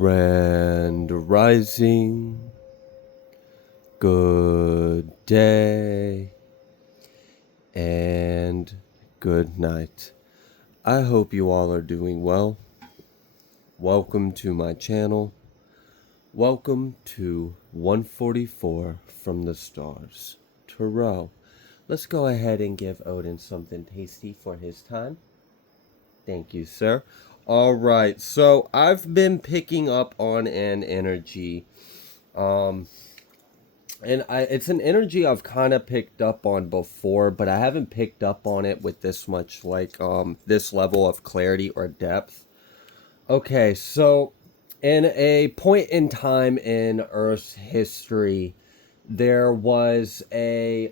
Grand Rising, good day, and good night. I hope you all are doing well. Welcome to my channel. Welcome to 144 from the stars. Tarot. Let's go ahead and give Odin something tasty for his time. Thank you, sir. All right, so I've been picking up on an energy. It's an energy I've kind of picked up on before, but I haven't picked up on it with this much, this level of clarity or depth. Okay, so in a point in time in Earth's history, there was a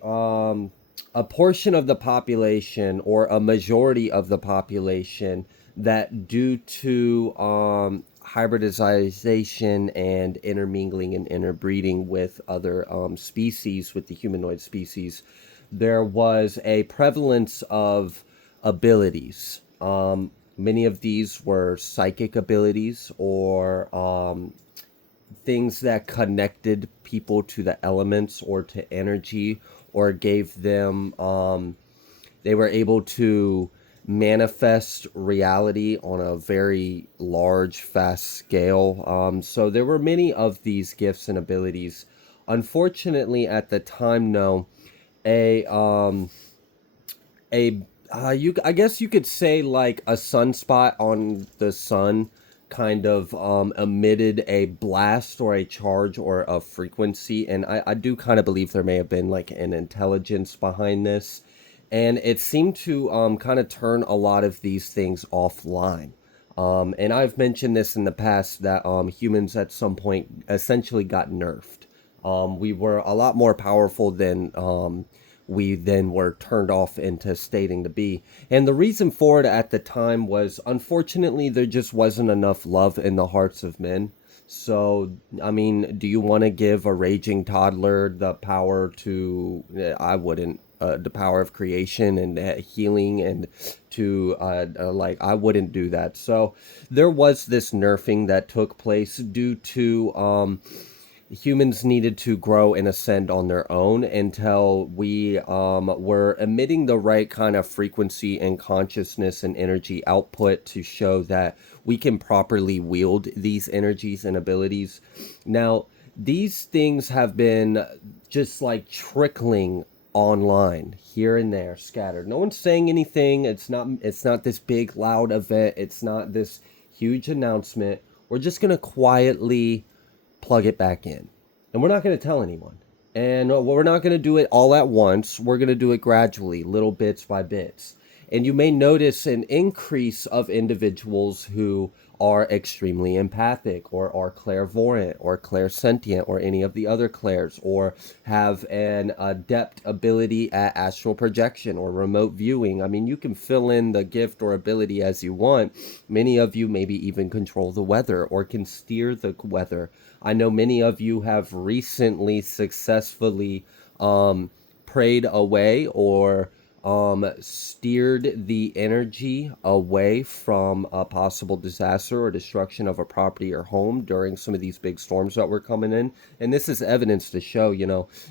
portion of the population, or a majority of the population, that due to hybridization and intermingling and interbreeding with other species, with the humanoid species, there was a prevalence of abilities. Many of these were psychic abilities, or things that connected people to the elements or to energy, or gave them they were able to manifest reality on a very large, fast scale. So there were many of these gifts and abilities. Unfortunately, at the time, no, a I guess you could say, like, a sunspot on the sun kind of emitted a blast or a charge or a frequency, and I do kind of believe there may have been like an intelligence behind this, and it seemed to kind of turn a lot of these things offline. And I've mentioned this in the past, that humans at some point essentially got nerfed. We were a lot more powerful than we then were turned off into stating to be. And the reason for it at the time was, unfortunately, there just wasn't enough love in the hearts of men. So, I mean, do you want to give a raging toddler the power to, I wouldn't, the power of creation and healing, and to, I wouldn't do that. So there was this nerfing that took place due to, humans needed to grow and ascend on their own until we were emitting the right kind of frequency and consciousness and energy output to show that we can properly wield these energies and abilities. Now, these things have been just like trickling online here and there, scattered. No one's saying anything. It's not this big loud event. It's not this huge announcement. We're just going to quietly plug it back in, and we're not going to tell anyone, and we're not going to do it all at once. We're going to do it gradually, little bits by bits. And you may notice an increase of individuals who are extremely empathic, or are clairvoyant, or clairsentient, or any of the other clairs, or have an adept ability at astral projection or remote viewing. I mean, you can fill in the gift or ability as you want. Many of you maybe even control the weather or can steer the weather. I know many of you have recently successfully prayed away, or steered the energy away from a possible disaster or destruction of a property or home during some of these big storms that were coming in. And this is evidence to show,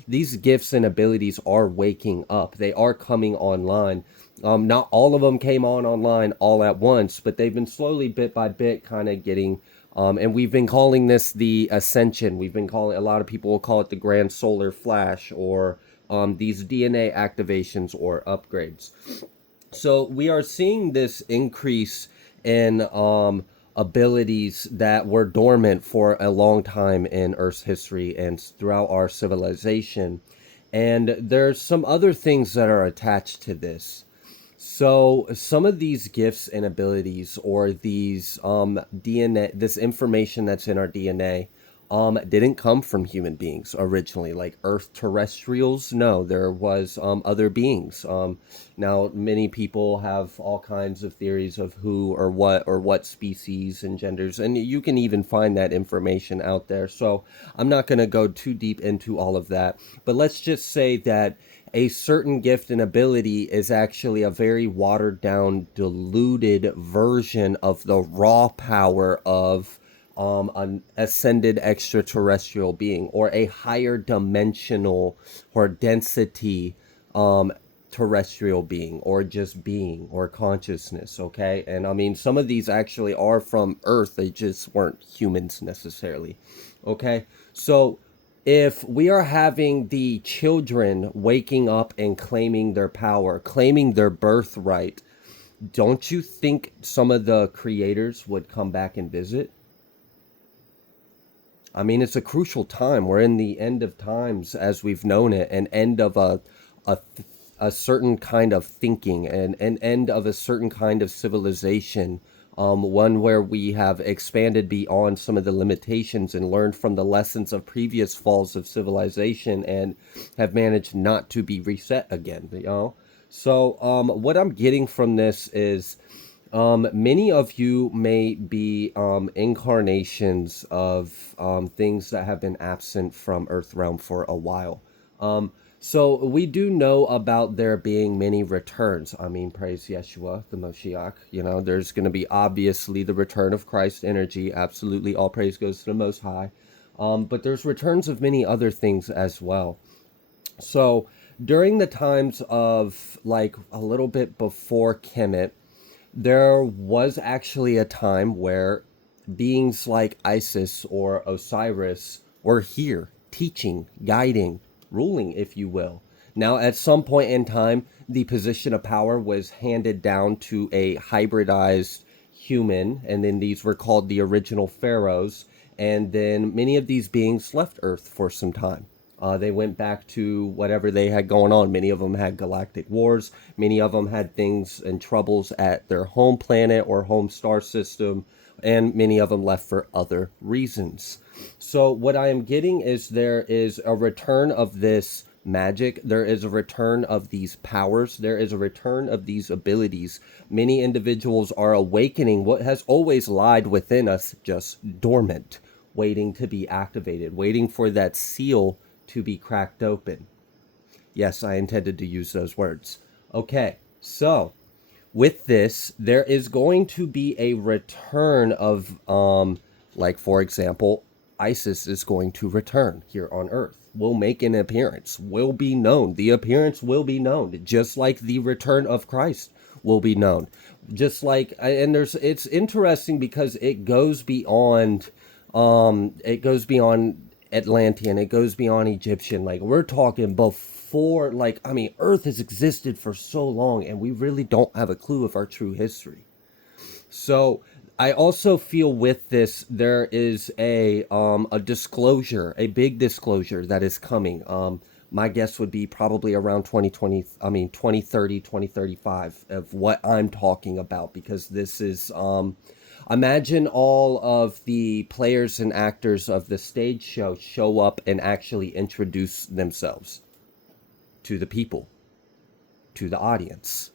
these gifts and abilities are waking up. They are coming online. Not all of them came online all at once, but they've been slowly, bit by bit, kind of getting, and we've been calling this the ascension. We've been calling, a lot of people will call it the grand solar flash, or these DNA activations or upgrades. So we are seeing this increase in abilities that were dormant for a long time in Earth's history and throughout our civilization. And there's some other things that are attached to this. So some of these gifts and abilities, or these DNA, this information that's in our DNA, didn't come from human beings originally, like Earth terrestrials. No, there was other beings. Now, many people have all kinds of theories of who or what species and genders, and you can even find that information out there. So I'm not going to go too deep into all of that, but let's just say that a certain gift and ability is actually a very watered down, diluted version of the raw power of an ascended extraterrestrial being or a higher dimensional or density um, terrestrial being or just being or consciousness. Okay. And I mean, some of these actually are from Earth, they just weren't humans necessarily. Okay. So if we are having the children waking up and claiming their power, claiming their birthright, don't you think some of the creators would come back and visit? I mean, it's a crucial time. We're in the end of times as we've known it, an end of a, a certain kind of thinking, and an end of a certain kind of civilization. One where we have expanded beyond some of the limitations and learned from the lessons of previous falls of civilization and have managed not to be reset again, you know? So, what I'm getting from this is many of you may be incarnations of things that have been absent from Earth Realm for a while. Um, so we do know about there being many returns. I mean, praise Yeshua, the Moshiach. You know, there's going to be obviously the return of Christ energy. Absolutely, all praise goes to the Most High. But there's returns of many other things as well. So during the times of like a little bit before Kemet, there was actually a time where beings like Isis or Osiris were here, teaching, guiding, ruling, if you will. Now, at some point in time, the position of power was handed down to a hybridized human, and then these were called the original pharaohs. And then many of these beings left Earth for some time. They went back to whatever they had going on. Many of them had galactic wars. Many of them had things and troubles at their home planet or home star system. And many of them left for other reasons. So what I am getting is there is a return of this magic. There is a return of these powers. There is a return of these abilities. Many individuals are awakening what has always lied within us, just dormant, waiting to be activated, waiting for that seal to be cracked open. Yes, I intended to use those words. Okay, so with this, there is going to be a return of, like for example, Isis is going to return here on Earth. Will make an appearance. Will be known. The appearance will be known, just like the return of Christ will be known. Just like, and it's interesting because it goes beyond, Atlantean, it goes beyond Egyptian. Like we're talking before, like, I mean, Earth has existed for so long and we really don't have a clue of our true history. So I also feel with this, there is a disclosure, a big disclosure that is coming. My guess would be probably around 2020, I mean, 2030, 2035 of what I'm talking about, because this is, imagine all of the players and actors of the stage show up and actually introduce themselves to the people, to the audience.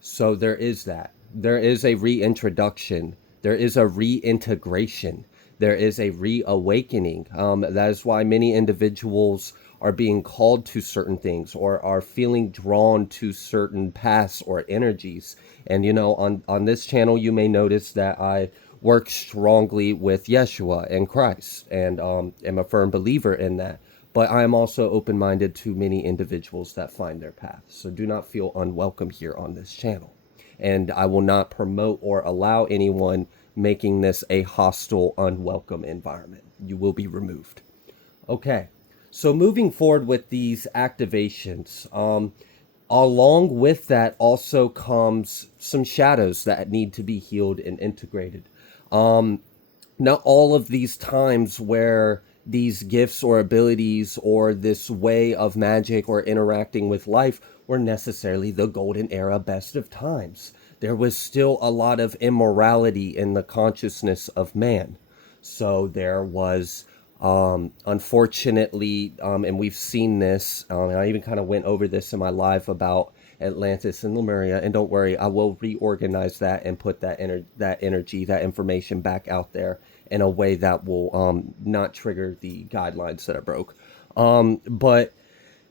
So there is that. There is a reintroduction. There is a reintegration. There is a reawakening. That is why many individuals are being called to certain things or are feeling drawn to certain paths or energies. And, you know, on this channel, you may notice that I work strongly with Yeshua and Christ and am a firm believer in that. But I am also open-minded to many individuals that find their path. So do not feel unwelcome here on this channel. And I will not promote or allow anyone making this a hostile, unwelcome environment. You will be removed. Okay, so moving forward with these activations, along with that also comes some shadows that need to be healed and integrated. Not all of these times where these gifts or abilities or this way of magic or interacting with life were necessarily the golden era best of times. There was still a lot of immorality in the consciousness of man. So there was, unfortunately, and we've seen this, and I even kind of went over this in my live about Atlantis and Lemuria, and don't worry, I will reorganize that and put that energy, that information back out there in a way that will not trigger the guidelines that I broke. But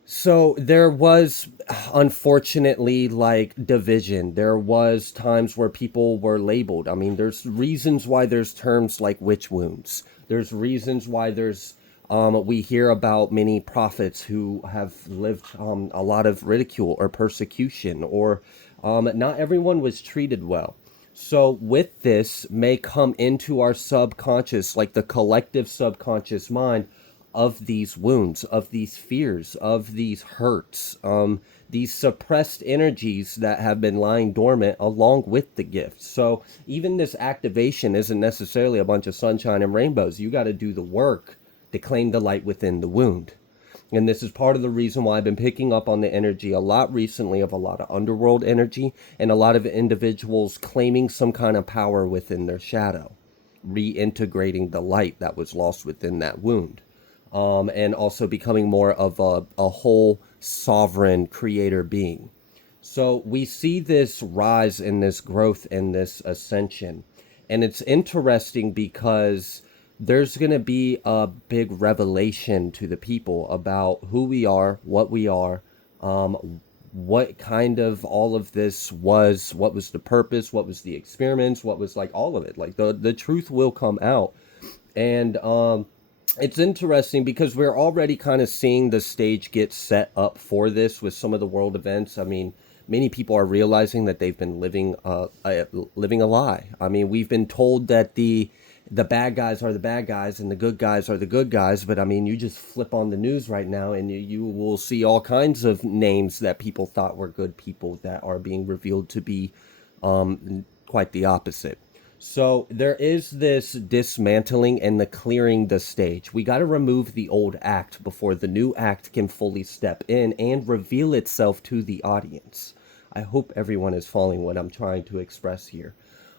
So there was, unfortunately, like division. There was times where people were labeled. I mean, there's reasons why there's terms like witch wounds. There's reasons why there's we hear about many prophets who have lived a lot of ridicule or persecution, or not everyone was treated well. So with this may come into our subconscious, like the collective subconscious mind, of these wounds, of these fears, of these hurts, these suppressed energies that have been lying dormant along with the gifts. So even this activation isn't necessarily a bunch of sunshine and rainbows. You got to do the work to claim the light within the wound. And this is part of the reason why I've been picking up on the energy a lot recently, of a lot of underworld energy and a lot of individuals claiming some kind of power within their shadow, reintegrating the light that was lost within that wound, and also becoming more of a whole sovereign creator being. So we see this rise and this growth and this ascension. And it's interesting because there's going to be a big revelation to the people about who we are, what kind of all of this was, what was the purpose, what was the experiments, what was like all of it. Like the truth will come out. And it's interesting because we're already kind of seeing the stage get set up for this with some of the world events. I mean, many people are realizing that they've been living a lie. I mean, we've been told that the bad guys are the bad guys and the good guys are the good guys, but I mean, you just flip on the news right now and you will see all kinds of names that people thought were good people that are being revealed to be quite the opposite. So there is this dismantling and the clearing the stage. We got to remove the old act before the new act can fully step in and reveal itself to the audience. I hope everyone is following what I'm trying to express here.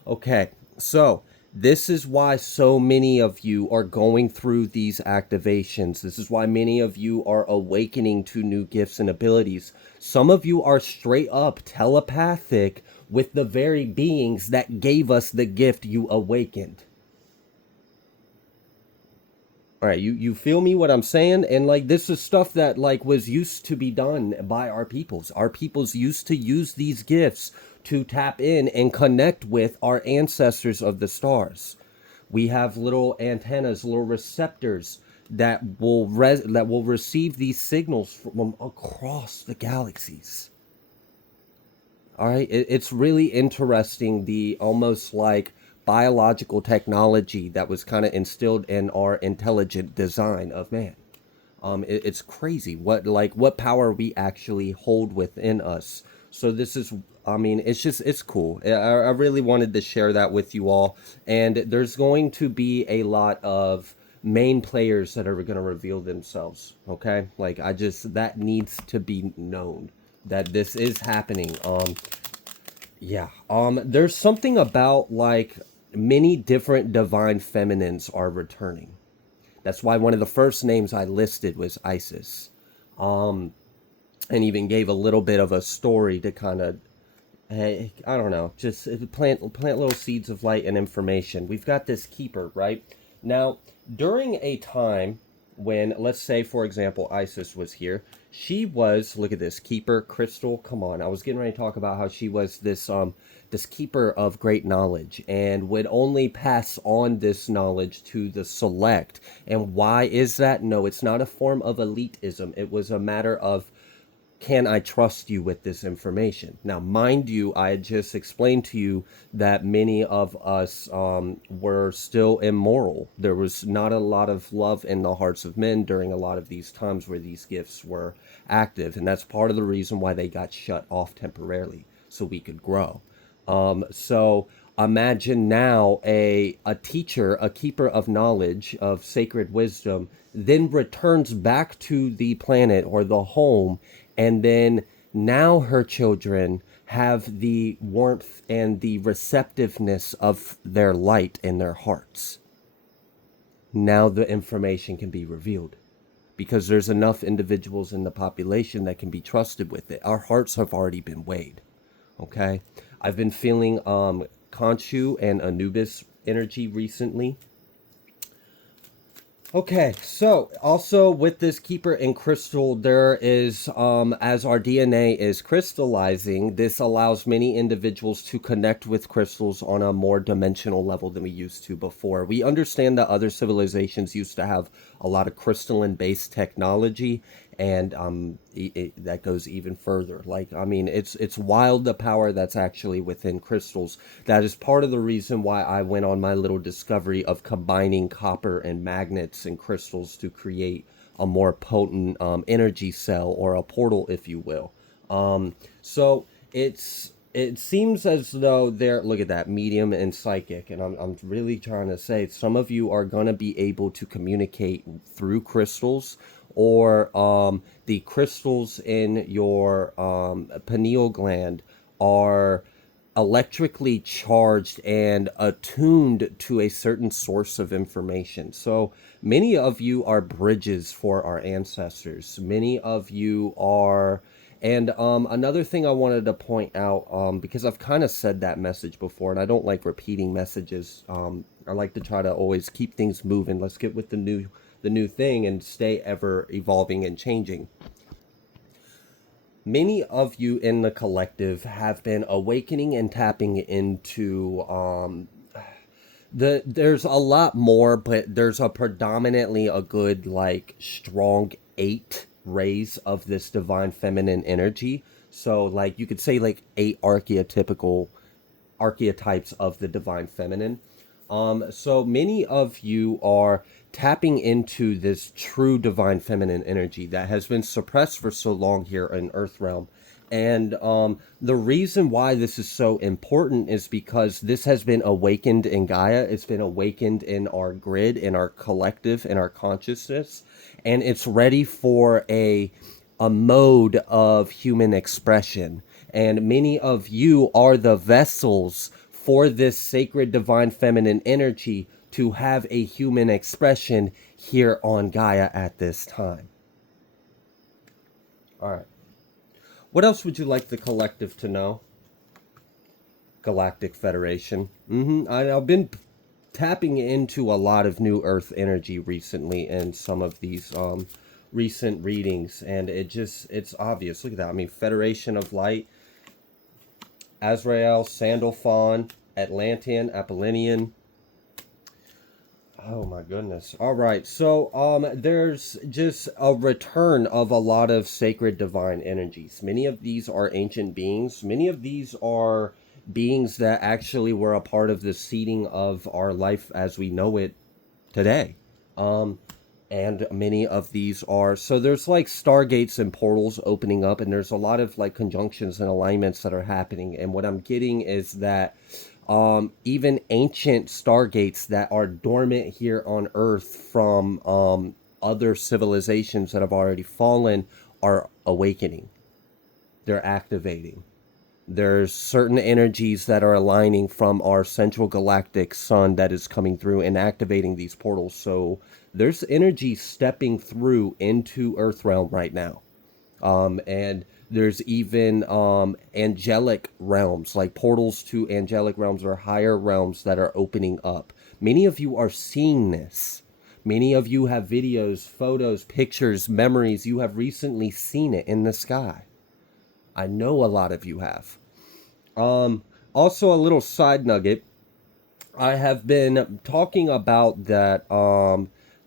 Okay, so this is why so many of you are going through these activations. This is why many of you are awakening to new gifts and abilities. Some of you are straight up telepathic with the very beings that gave us the gift you awakened. All right, you feel me what I'm saying? And like this is stuff that like was used to be done by our peoples. Our peoples used to use these gifts to tap in and connect with our ancestors of the stars. We have little antennas, little receptors that will receive these signals from across the galaxies. All right, it's really interesting, the almost like biological technology that was kind of instilled in our intelligent design of man. It's crazy what power we actually hold within us. So this is, I mean, it's cool. I really wanted to share that with you all. And there's going to be a lot of main players that are going to reveal themselves. Okay, like I just, that needs to be known that this is happening. Yeah. There's something about like many different divine feminines are returning. That's why one of the first names I listed was Isis. Um, and even gave a little bit of a story to kind of, hey, I don't know, just plant little seeds of light and information. We've got this keeper, right? Now, during a time when, let's say, for example, Isis was here, she was, look at this, keeper, crystal, come on. I was getting ready to talk about how she was this keeper of great knowledge and would only pass on this knowledge to the select. And why is that? No, it's not a form of elitism. It was a matter of, can I trust you with this information? Now, mind you, I had just explained to you that many of us were still immoral. There was not a lot of love in the hearts of men during a lot of these times where these gifts were active. And that's part of the reason why they got shut off temporarily, so we could grow. So imagine now a teacher, a keeper of knowledge, of sacred wisdom, then returns back to the planet or the home, and then now her children have the warmth and the receptiveness of their light in their hearts. Now the information can be revealed because there's enough individuals in the population that can be trusted with it. Our hearts have already been weighed. Okay, I've been feeling Khonshu and Anubis energy recently. Okay, so also with this keeper in crystal, there is, as our DNA is crystallizing, this allows many individuals to connect with crystals on a more dimensional level than we used to before. We understand that other civilizations used to have a lot of crystalline based technology, and that goes even further. Like, I mean, it's wild the power that's actually within crystals. That is part of the reason why I went on my little discovery of combining copper and magnets and crystals to create a more potent energy cell, or a portal, if you will. So it seems as though they're, look at that, medium and psychic, and I'm really trying to say some of you are going to be able to communicate through crystals, or the crystals in your pineal gland are electrically charged and attuned to a certain source of information. So many of you are bridges for our ancestors. Many of you are. And another thing I wanted to point out, because I've kind of said that message before, and I don't like repeating messages. I like to try to always keep things moving. Let's get with the new thing and stay ever evolving and changing. Many of you in the collective have been awakening and tapping into there's a lot more, but there's a predominantly a good, like, strong 8 rays of this divine feminine energy. So like you could say like 8 archetypes of the divine feminine. So many of you are tapping into this true divine feminine energy that has been suppressed for so long here in Earth Realm. And the reason why this is so important is because this has been awakened in Gaia. It's been awakened in our grid, in our collective, in our consciousness, and it's ready for a mode of human expression. And many of you are the vessels for this sacred divine feminine energy to have a human expression here on Gaia at this time. All right. What else would you like the collective to know? Galactic Federation. I've been tapping into a lot of new Earth energy recently in some of these recent readings, and it's obvious. Look at that. I mean, Federation of Light, Azrael, Sandalphon, Atlantean, Apollonian. Oh my goodness. All right. So there's just a return of a lot of sacred divine energies. Many of these are ancient beings. Many of these are beings that actually were a part of the seeding of our life as we know it today. Um and many of these are, so there's like stargates and portals opening up, and there's a lot of like conjunctions and alignments that are happening. And what I'm getting is that even ancient stargates that are dormant here on Earth from other civilizations that have already fallen are awakening. They're activating. There's certain energies that are aligning from our central galactic sun that is coming through and activating these portals. So there's energy stepping through into Earth realm right now. And there's even angelic realms, like portals to angelic realms or higher realms that are opening up. Many of you are seeing this. Many of you have videos, photos, pictures, memories. You have recently seen it in the sky. I know a lot of you have. Also, a little side nugget. I have been talking about that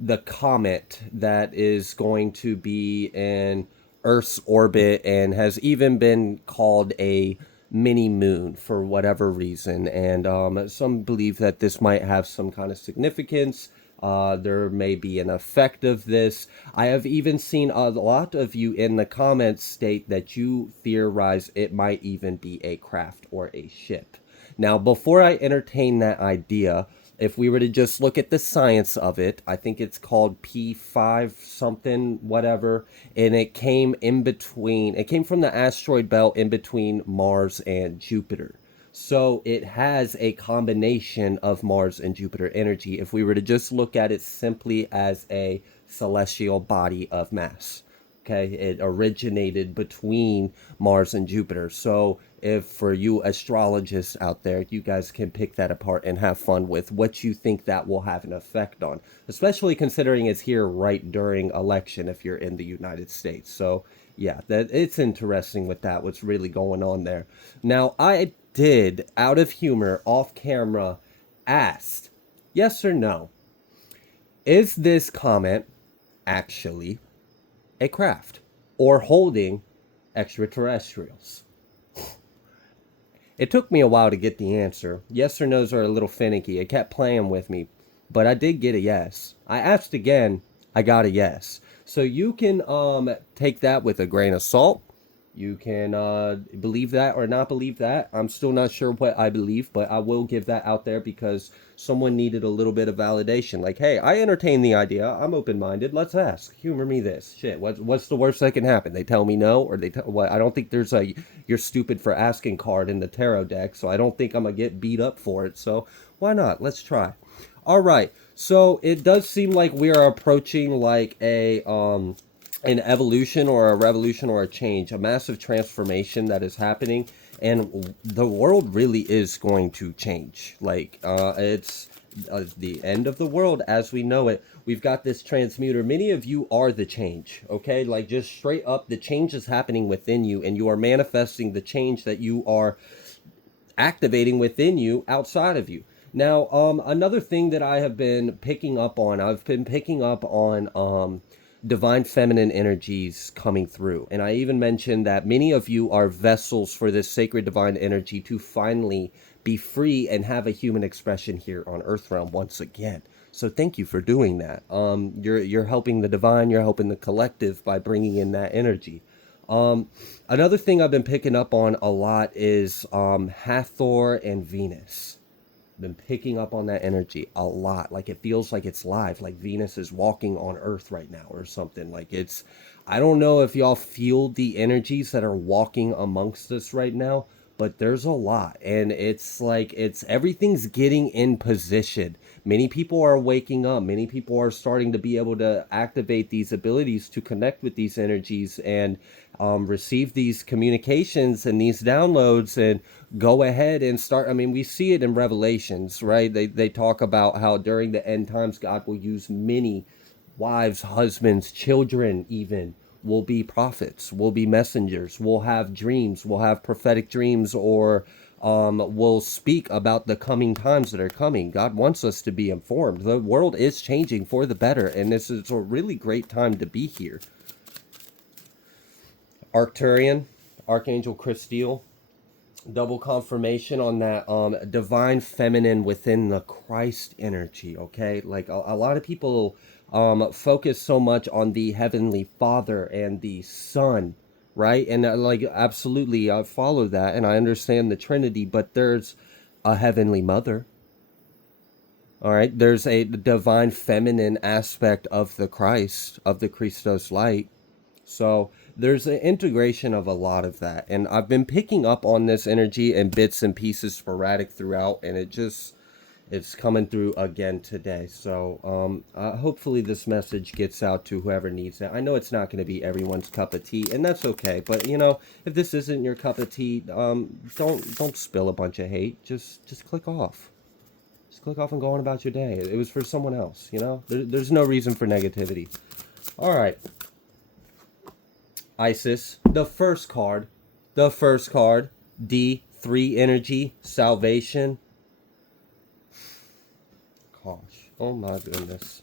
the comet that is going to be in Earth's orbit and has even been called a mini moon for whatever reason. And some believe that this might have some kind of significance. There may be an effect of this. I have even seen a lot of you in the comments state that you theorize it might even be a craft or a ship. Now, before I entertain that idea, if we were to just look at the science of it, I think it's called P5 something, whatever, and it came in between, it came from the asteroid belt in between Mars and Jupiter. So it has a combination of Mars and Jupiter energy if we were to just look at it simply as a celestial body of mass. Okay, it originated between Mars and Jupiter. So if for you astrologists out there, you guys can pick that apart and have fun with what you think that will have an effect on, especially considering it's here right during election if you're in the United States. So yeah, that it's interesting with that, what's really going on there. Now, I did, out of humor, off camera, asked, yes or no, is this comment actually a craft or holding extraterrestrials? It took me a while to get the answer. Yes or no's are a little finicky. It kept playing with me, but I did get a yes. I asked again, I got a yes. So you can take that with a grain of salt. You can believe that or not believe that. I'm still not sure what I believe, but I will give that out there because someone needed a little bit of validation. Like, hey, I entertain the idea. I'm open-minded. Let's ask. Humor me this. Shit, what's the worst that can happen? They tell me no, or they tell what? I don't think there's a "you're stupid for asking" card in the tarot deck, so I don't think I'm gonna get beat up for it. So why not? Let's try. All right. So it does seem like we are approaching like a an evolution or a revolution or a change, a massive transformation that is happening, and the world really is going to change. Like it's the end of the world as we know it. We've got this transmuter. Many of you are the change, okay? Like just straight up, the change is happening within you, and you are manifesting the change that you are activating within you outside of you. Now, another thing that I have been picking up on, I've been picking up on divine feminine energies coming through. And I even mentioned that many of you are vessels for this sacred divine energy to finally be free and have a human expression here on Earth Realm once again. So thank you for doing that. You're helping the divine, you're helping the collective by bringing in that energy. Another thing I've been picking up on a lot is Hathor and Venus. Been picking up on that energy a lot. Like it feels like it's live, like Venus is walking on Earth right now or something. Like it's, I don't know if y'all feel the energies that are walking amongst us right now, but there's a lot, and it's like it's everything's getting in position. Many people are waking up, many people are starting to be able to activate these abilities to connect with these energies and receive these communications and these downloads and go ahead and start. I mean, we see it in Revelations, right? They talk about how during the end times God will use many wives, husbands, children, even will be prophets, will be messengers, will have dreams, will have prophetic dreams, or will speak about the coming times that are coming. God wants us to be informed. The world is changing for the better, and this is a really great time to be here. Arcturian, Archangel Christeel, double confirmation on that divine feminine within the Christ energy. Okay, like a lot of people focus so much on the heavenly Father and the Son, right? And like absolutely I follow that and I understand the Trinity, but there's a heavenly mother. All right, there's a divine feminine aspect of the Christ, of the Christos light. So there's an integration of a lot of that. And I've been picking up on this energy in bits and pieces sporadic throughout. And it's coming through again today. So hopefully this message gets out to whoever needs it. I know it's not going to be everyone's cup of tea. And that's okay. But, you know, if this isn't your cup of tea, don't spill a bunch of hate. Just click off. Just click off and go on about your day. It was for someone else, you know? There's no reason for negativity. All right. Isis, the first card, D3 energy, salvation. Gosh, oh my goodness.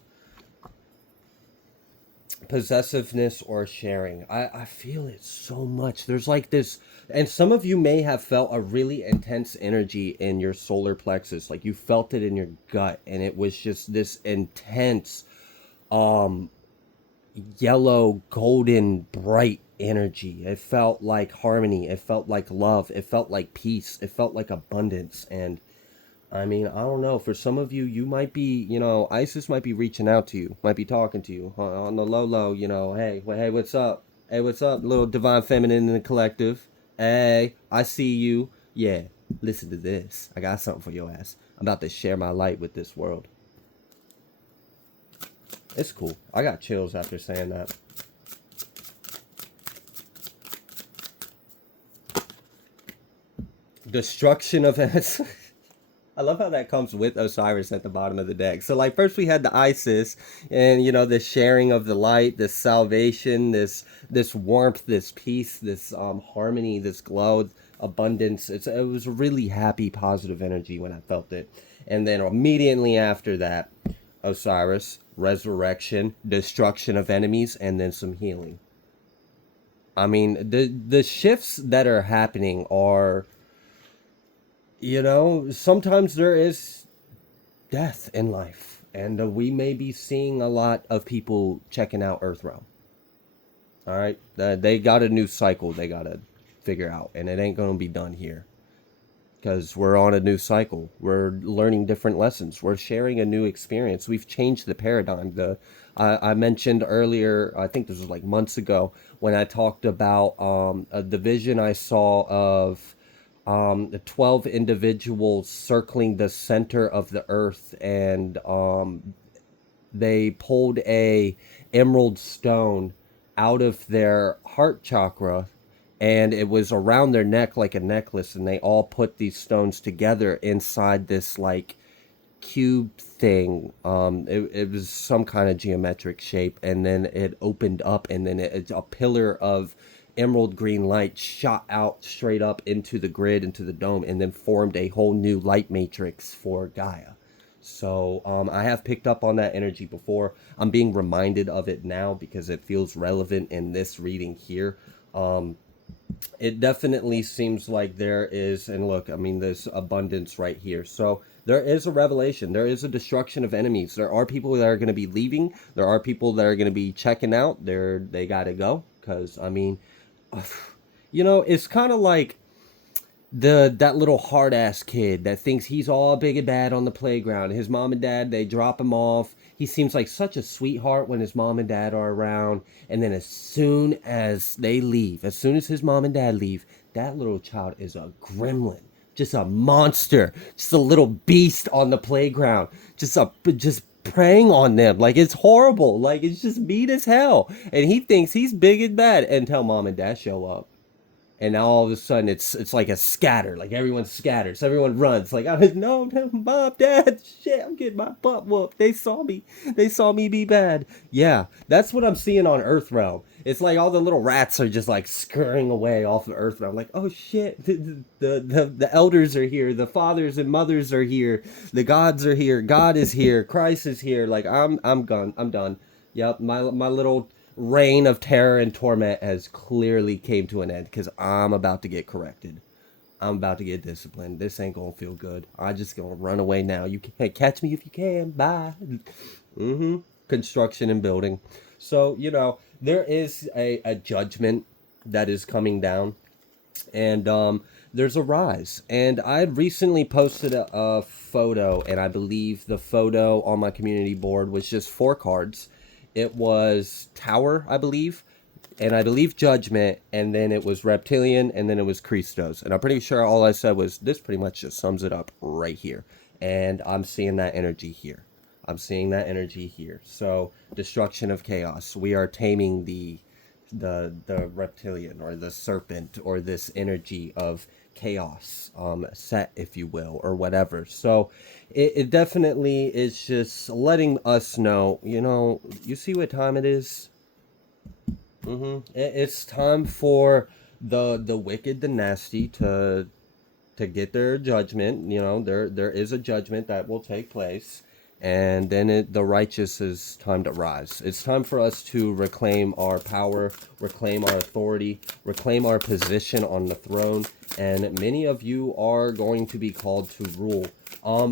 Possessiveness or sharing. I feel it so much. There's like this, and some of you may have felt a really intense energy in your solar plexus. Like you felt it in your gut, and it was just this intense, yellow, golden, bright energy. It felt like harmony. It felt like love. It felt like peace. It felt like abundance. And I mean, I don't know. For some of you, you might be, you know, Isis might be reaching out to you, might be talking to you on the low, low. You know, hey, hey, what's up? Hey, what's up, little divine feminine in the collective? Hey, I see you. Yeah, listen to this. I got something for your ass. I'm about to share my light with this world. It's cool. I got chills after saying that. Destruction of I love how that comes with Osiris at the bottom of the deck. So like first we had the Isis, and you know, the sharing of the light, this salvation, this warmth, this peace, this harmony, this glow, abundance. It was a really happy, positive energy when I felt it. And then immediately after that, Osiris, resurrection, destruction of enemies, and then some healing. I mean, the shifts that are happening are, you know, sometimes there is death in life, and we may be seeing a lot of people checking out Earthrealm. All right, they got a new cycle they gotta figure out, and it ain't gonna be done here because we're on a new cycle. We're learning different lessons. We're sharing a new experience. We've changed the paradigm. I mentioned earlier, I think this was like months ago, when I talked about the vision I saw of the 12 individuals circling the center of the earth, and they pulled a emerald stone out of their heart chakra, and it was around their neck like a necklace, and they all put these stones together inside this like cube thing. It was some kind of geometric shape, and then it opened up, and then a pillar of emerald green light shot out straight up into the grid, into the dome, and then formed a whole new light matrix for Gaia. So I have picked up on that energy before. I'm being reminded of it now because it feels relevant in this reading here. It definitely seems like there is, and look, I mean, there's abundance right here. So there is a revelation. There is a destruction of enemies. There are people that are going to be leaving. There are people that are going to be checking out. They got to go. Because, I mean, you know, it's kind of like that little hard ass kid that thinks he's all big and bad on the playground. His mom and dad, they drop him off. He seems like such a sweetheart when his mom and dad are around, and then as soon as they leave, as soon as his mom and dad leave, that little child is a gremlin, just a monster, just a little beast on the playground, just preying on them. Like, it's horrible, like it's just mean as hell, and he thinks he's big and bad until mom and dad show up. And now all of a sudden it's like a scatter, like everyone scatters, everyone runs, like, no, mom, dad, shit, I'm getting my butt whooped. They saw me be bad. Yeah, that's what I'm seeing on Earthrealm. It's like all the little rats are just like scurrying away off of Earthrealm, like, oh shit, the elders are here, the fathers and mothers are here, the gods are here, God is here, Christ is here. Like, I'm gone, I'm done. Yep, my little reign of terror and torment has clearly came to an end because I'm about to get corrected. I'm about to get disciplined. This ain't gonna feel good. I just gonna run away now. You can catch me if you can. Bye. Construction and building. So, you know, there is a judgment that is coming down, and there's a rise. And I had recently posted a photo, and I believe the photo on my community board was just 4 cards. It was Tower, I believe, and I believe Judgment, and then it was Reptilian, and then it was Christos. And I'm pretty sure all I said was, this pretty much just sums it up right here. And I'm seeing that energy here. I'm seeing that energy here. So, destruction of chaos. We are taming the reptilian, or the serpent, or this energy of chaos, set, if you will, or whatever. So it definitely is just letting us know, you know, you see what time it is. It's time for the wicked, the nasty, to get their judgment. You know, there is a judgment that will take place, and then the righteous is time to rise. It's time for us to reclaim our power, reclaim our authority, reclaim our position on the throne, and many of you are going to be called to rule.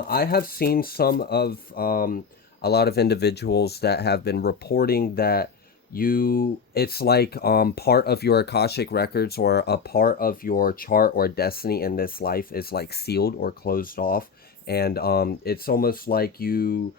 I have seen some of a lot of individuals that have been reporting that it's like part of your Akashic records, or a part of your chart or destiny in this life is like sealed or closed off, and it's almost like you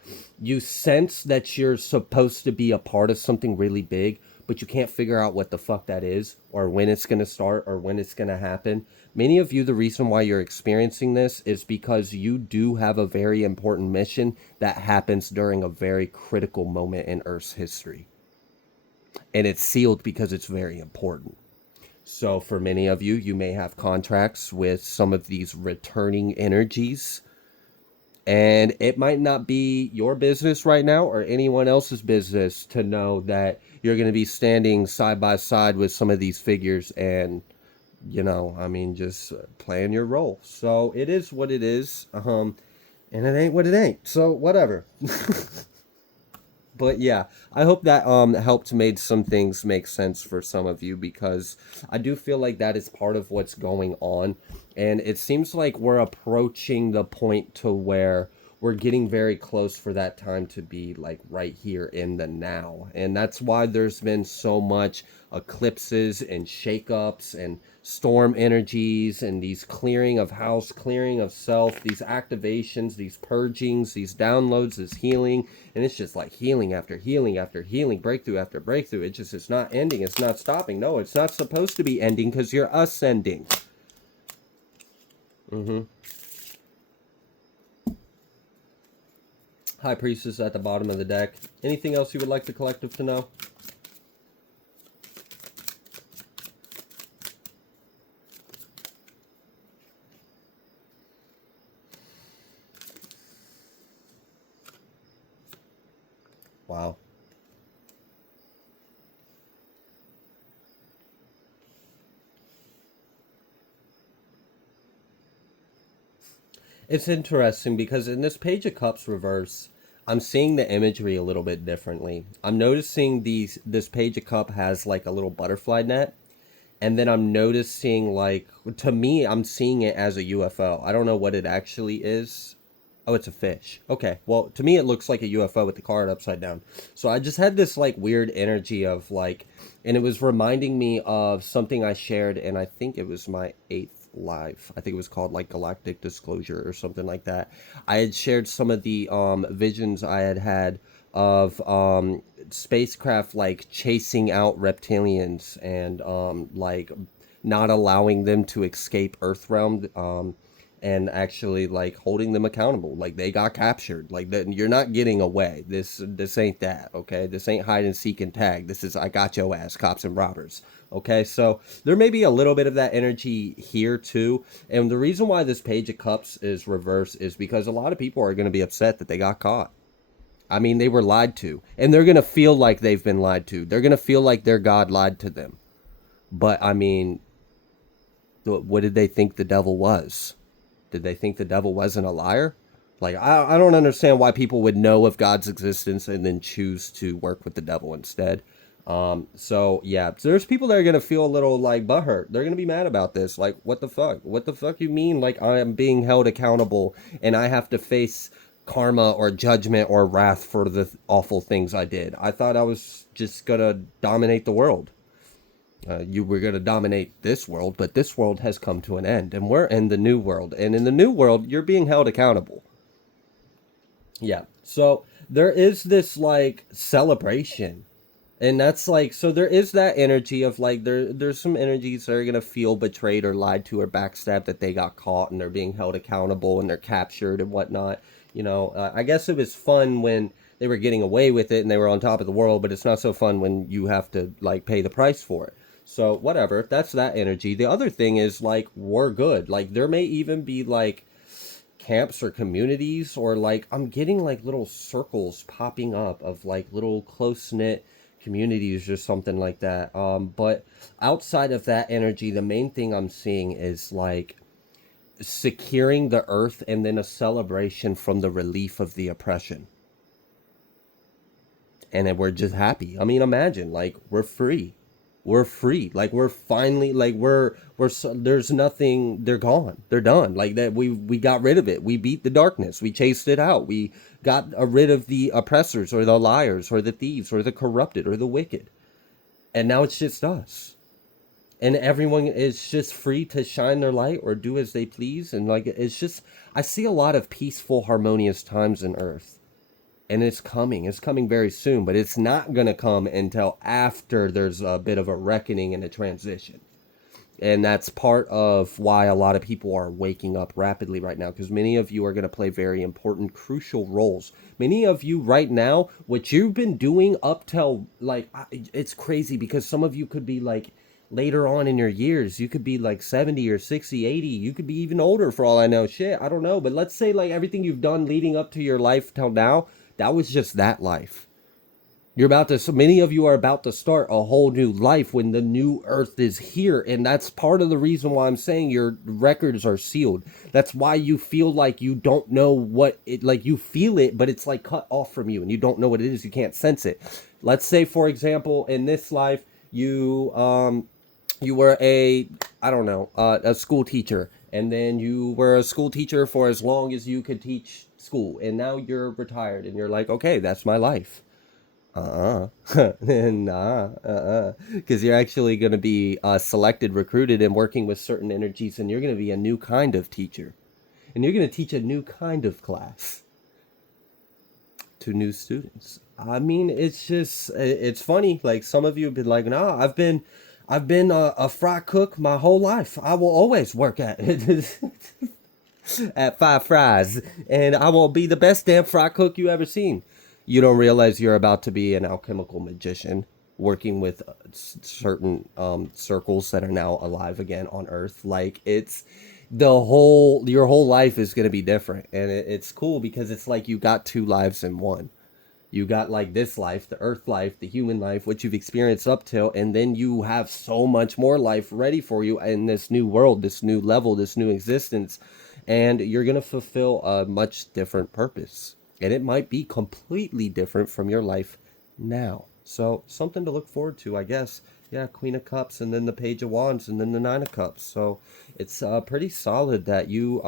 sense that you're supposed to be a part of something really big, but you can't figure out what the fuck that is, or when it's going to start, or when it's going to happen. Many of you, the reason why you're experiencing this is because you do have a very important mission that happens during a very critical moment in Earth's history, and it's sealed because it's very important. So for many of you, you may have contracts with some of these returning energies, and it might not be your business right now or anyone else's business to know that you're going to be standing side by side with some of these figures and, I mean, just playing your role. So it is what it is. And it ain't what it ain't. So whatever. But yeah, I hope that helped made some things make sense for some of you, because I do feel like that is part of what's going on, and it seems like we're approaching the point to where we're getting very close for that time to be like right here in the now. And that's why there's been so much eclipses and shakeups and storm energies and these clearing of house, clearing of self, these activations, these purgings, these downloads, this healing. And it's just like healing after healing after healing, breakthrough after breakthrough. It's not ending. It's not stopping. No, it's not supposed to be ending, because you're ascending. High Priestess at the bottom of the deck. Anything else you would like the collective to know? Wow. It's interesting because in this Page of Cups reverse, I'm seeing the imagery a little bit differently. I'm noticing this Page of Cup has like a little butterfly net, and then I'm noticing, like, to me, I'm seeing it as a UFO. I don't know what it actually is. Oh, it's a fish. Okay. Well, to me, it looks like a UFO with the card upside down. So I just had this like weird energy of like, and it was reminding me of something I shared, and I think it was my eighth live. I think it was called like Galactic Disclosure or something like that. I had shared some of the visions I had had of spacecraft like chasing out reptilians and like not allowing them to escape Earth realm, and actually like holding them accountable, like they got captured, like that. You're not getting away. This ain't that. Okay, this ain't hide and seek and tag. This is I got your ass, cops and robbers. Okay, so there may be a little bit of that energy here too. And the reason why this Page of Cups is reverse is because a lot of people are going to be upset that they got caught. I mean, they were lied to, and they're going to feel like they've been lied to. They're going to feel like their God lied to them. But I mean, what did they think the devil was? Did they think the devil wasn't a liar? Like, I don't understand why people would know of God's existence and then choose to work with the devil instead. So yeah, so there's people that are gonna feel a little like butthurt. They're gonna be mad about this. Like, what the fuck? What the fuck you mean? Like, I am being held accountable and I have to face karma or judgment or wrath for the awful things I did. I thought I was just gonna dominate the world. You were going to dominate this world, but this world has come to an end, and we're in the new world. And in the new world, you're being held accountable. Yeah. So there is this like celebration, and that's like, so there is that energy of like there's some energies that are gonna feel betrayed or lied to or backstabbed, that they got caught and they're being held accountable and they're captured and whatnot. I guess it was fun when they were getting away with it and they were on top of the world, but it's not so fun when you have to like pay the price for it. So whatever, that's that energy. The other thing is like we're good. Like there may even be like camps or communities, or like I'm getting like little circles popping up of like little close knit communities or something like that. But outside of that energy, the main thing I'm seeing is like securing the earth and then a celebration from the relief of the oppression. And then we're just happy. I mean, imagine like we're free. We're free. Like we're finally like we're so, there's nothing. They're gone. They're done. Like that. We got rid of it. We beat the darkness. We chased it out. We got rid of the oppressors or the liars or the thieves or the corrupted or the wicked. And now it's just us. And everyone is just free to shine their light or do as they please. And like it's just, I see a lot of peaceful, harmonious times in Earth, and it's coming very soon, but it's not going to come until after there's a bit of a reckoning and a transition. And that's part of why a lot of people are waking up rapidly right now, because many of you are going to play very important, crucial roles. Many of you right now, what you've been doing up till like, it's crazy because some of you could be like later on in your years. You could be like 70 or 60, 80. You could be even older for all I know. Shit, I don't know. But let's say like everything you've done leading up to your life till now, that was just that life. You're about to, so many of you are about to start a whole new life when the new earth is here. And that's part of the reason why I'm saying your records are sealed. That's why you feel like you don't know what it, like you feel it, but it's like cut off from you and you don't know what it is. You can't sense it. Let's say, for example, in this life, you were a, I don't know, a school teacher, and then you were a school teacher for as long as you could teach school, and now you're retired and you're like, okay, that's my life. Nah, because you're actually going to be selected, recruited, and working with certain energies, and you're going to be a new kind of teacher, and you're going to teach a new kind of class to new students. I mean, it's just, it's funny. Like some of you have been like, nah, I've been a fry cook my whole life. I will always work at at Five Fries, and I will be the best damn fry cook you ever seen. You don't realize you're about to be an alchemical magician working with certain circles that are now alive again on Earth. Like it's your whole life is going to be different, and it's cool because it's like you got two lives in one. You got like this life, the earth life, the human life, what you've experienced up till, and then you have so much more life ready for you in this new world, this new level, this new existence, and you're going to fulfill a much different purpose. And it might be completely different from your life now. So, something to look forward to, I guess. Yeah, Queen of Cups, and then the Page of Wands, and then the Nine of Cups. So, it's pretty solid that you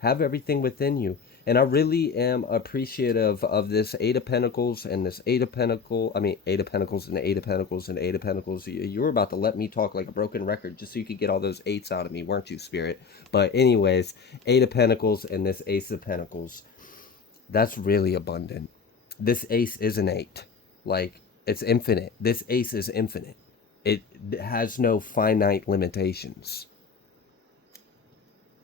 have everything within you. And I really am appreciative of this Eight of Pentacles and this Eight of Pentacles and Eight of Pentacles and Eight of Pentacles. You were about to let me talk like a broken record just so you could get all those eights out of me, weren't you, Spirit? But anyways, Eight of Pentacles and this Ace of Pentacles. That's really abundant. This ace is an eight. Like, it's infinite. This ace is infinite. It has no finite limitations.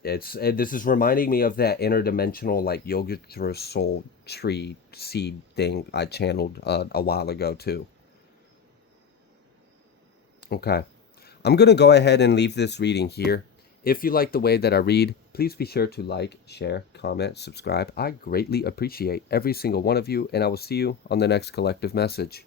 This is reminding me of that interdimensional like Yoga soul tree seed thing I channeled a while ago too. Okay, I'm gonna go ahead and leave this reading here. If you like the way that I read, please be sure to like, share, comment, subscribe. I greatly appreciate every single one of you, and I will see you on the next collective message.